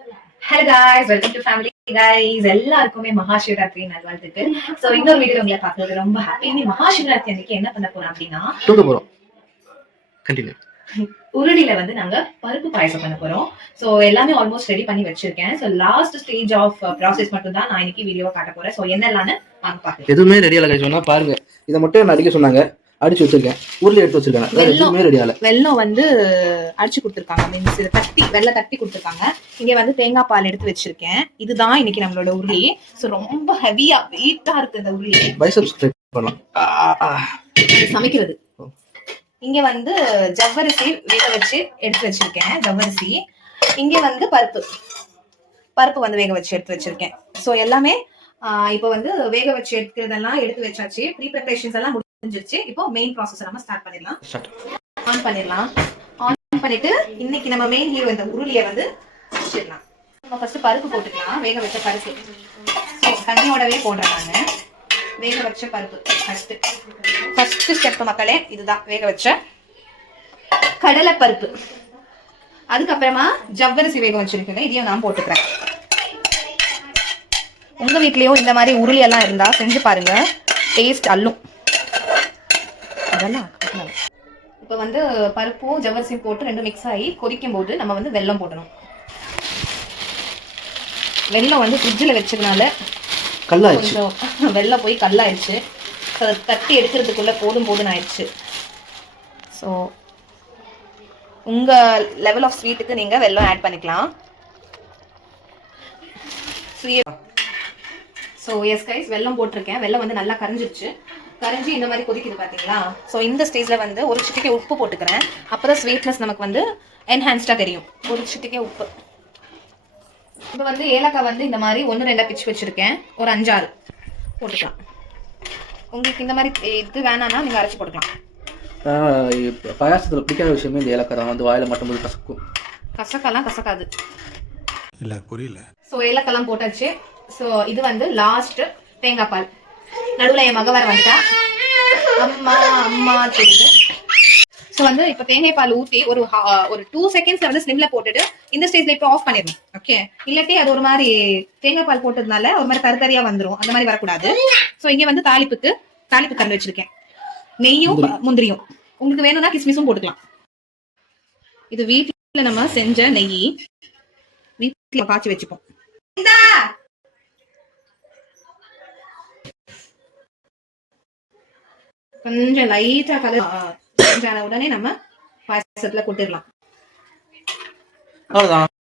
Hello guys, welcome to family guys. எல்லாருக்குமே மகாசிவராத்திரி நல்வாழ்த்துக்கள். So இன்னொரு வீடியோ உங்களை பார்க்கறது ரொம்ப ஹாப்பி. இன்னைக்கு மகாசிவராத்திரி அன்னைக்கு என்ன பண்ண போறோம் அப்படின்னா தூங்க போறோம். கண்டினியூ. உருளில வந்து நாங்க பருப்பு பாயசம் பண்ண போறோம். சோ எல்லாமே ஆல்மோஸ்ட் ரெடி பண்ணி வச்சிருக்கேன். So last stage of process மட்டும் தான் நான் இன்னைக்கு வீடியோவை காட்ட போறேன். சோ என்னெல்லாம்னு வாங்க பார்க்கலாம். எதுவுமே ரெடி ஆகல guys. சொன்னா பாருங்க. இத மட்டும் நான் அடிக்க சொன்னாங்க. அடிச்சு வச்சிருக்கேன். ஊர்ல எடுத்து வச்சிருக்கேன். வேற எதுவுமே ரெடி ஆகல. வெல்லம் வந்து அடிச்சு கொடுத்துருக்காங்க. மீன்ஸ் இத தட்டி வெல்லம் தட்டி கொடுத்துருக்காங்க. இங்க வந்து தேங்காய் பால் எடுத்து வச்சிருக்கேன். இதுதான் இன்னைக்கு நம்மளோட உருளி. சோ ரொம்ப ஹெவியா வெயிட்டா இருக்கு இந்த உருளி. பைசப்ஸ் ட்ரை பண்ணலாம். சமைக்கிறது. இங்க வந்து ஜவ்வரிசி வேக வச்சு எடுத்து வச்சிருக்கேன். ஜவ்வரிசி. இங்க வந்து பருப்பு வந்து வேக வச்சு எடுத்து வச்சிருக்கேன். சோ எல்லாமே இப்போ வந்து வேக வச்சு எடுக்கிறதெல்லாம் எடுத்து வச்சாச்சு. ப்ரீ ப்ரிப்பரேஷன்ஸ் எல்லாம் முடிஞ்சிருச்சு. இப்போ மெயின் ப்ராசஸ் நம்ம ஸ்டார்ட் பண்ணிடலாம். ஆன் பண்ணிடலாம். ஆன் பண்ணிட்டு இன்னைக்கு நம்ம மெயின் ஹீரோ இந்த உருளியை வந்து வச்சிடலாம். நம்ம ஃபர்ஸ்ட் பருப்பு போட்டுக்கலாம். வேக வச்ச பருப்பு. ஸோ தண்ணியோடவே போடுறேன் நான். வேக வச்ச பருப்பு ஃபர்ஸ்ட் ஸ்டெப் மக்களே இதுதான். வேக வச்ச கடலை பருப்பு. அதுக்கப்புறமா ஜவ்வரிசி வேக வச்சிருக்கேன். இதையும் நான் போட்டுக்கிறேன். உங்க வீட்லயும் இந்த மாதிரி உருளி எல்லாம் இருந்தா செஞ்சு பாருங்க. டேஸ்ட் அள்ளும். அதெல்லாம் இப்ப வந்து பருப்பும் ஜவ்வரிசியும் போட்டு ரெண்டும் மிக்ஸ் ஆகி கொதிக்கும் போது நம்ம வந்து வெல்லம் போடணும். வெல்லம் வந்து ஃப்ரிட்ஜில் வச்சதுனால கொஞ்சம் வெல்லம் போய் கல்லாயிடுச்சு. தட்டி எடுக்கிறதுக்குள்ள போதும் ஆயிடுச்சு. ஸோ உங்க லெவல் ஆஃப் ஸ்வீட்டுக்கு நீங்க வெல்லம் ஆட் பண்ணிக்கலாம். ஸோ எஸ் கைஸ், வெல்லம் போட்டிருக்கேன். வெல்லம் வந்து நல்லா கரைஞ்சிருச்சு. கரைஞ்சி இந்த மாதிரி கொதிக்குது பார்த்தீங்களா? ஸோ இந்த ஸ்டேஜில் வந்து ஒரு சிட்டிக்கை உப்பு போட்டுக்கிறேன். அப்போ தான் ஸ்வீட்னஸ் நமக்கு வந்து என்ஹான்ஸ்டாக தெரியும். ஒரு சிட்டிக்கை உப்பு. இப்போ வந்து ஏலக்காய் வந்து இந்த மாதிரி 1-2 பிச்சு வச்சுருக்கேன். ஒரு 5-6 போட்டுக்கலாம். உங்களுக்கு இந்த மாதிரி இது வேணான்னா நீங்கள் அரைச்சி போட்டுக்கலாம். பாயாசத்தில் பிடிக்காத விஷயமே இந்த ஏலக்காய் தான். வந்து வாயில் மட்டும் போது கசக்கும். கசக்காலாம் கசக்காது. இல்லை புரியல. ஸோ ஏலக்காய்லாம் போட்டாச்சு. ஸோ இது வந்து லாஸ்ட் தேங்காய் பால். நடுவில் என் மக வர வந்துட்டா. அம்மா அம்மா தெரியுது. ஸோ வந்து இப்போ தேங்காய் பால் ஊற்றி ஒரு 2 செகண்ட்ஸ்ல வந்து ஸ்லிம்ல போட்டுட்டு இந்த ஸ்டேஜ்ல இப்போ ஆஃப் பண்ணிடணும். ஓகே, இல்லாட்டி அது ஒரு மாதிரி தேங்காய் பால் போட்டதுனால ஒரு மாதிரி தரித்தரியா வந்துடும். அந்த மாதிரி வரக்கூடாது. ஸோ இங்க வந்து தாளிப்பு கறந்து வச்சிருக்கேன். நெய்யும் முந்திரியும். உங்களுக்கு வேணும்னா கிஸ்மிஸும் போட்டுக்கலாம். இது வீட்டுல நம்ம செஞ்ச நெய். வீட்டுல காய்ச்சி வச்சுப்போம். கொஞ்சம் லைட்டா கலர் உடனே நம்ம பாயசத்துல கொட்டிடலாம். அவ்வளவுதான்.